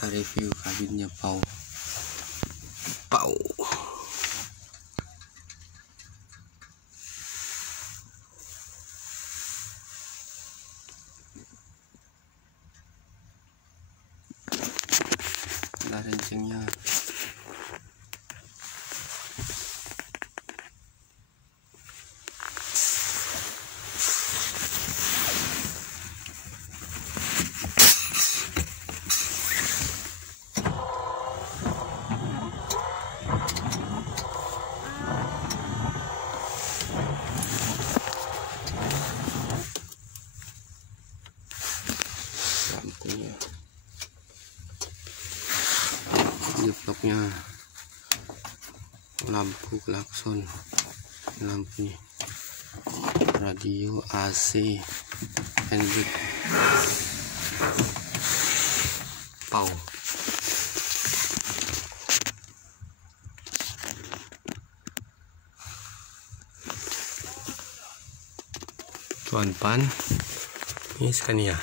Kita review kabinnya Pau. Nah, rencengnya lampunya, jeploknya, lampu klakson, lampunya, radio, AC, handbrake, Pau. Cuan pan, ini Scania.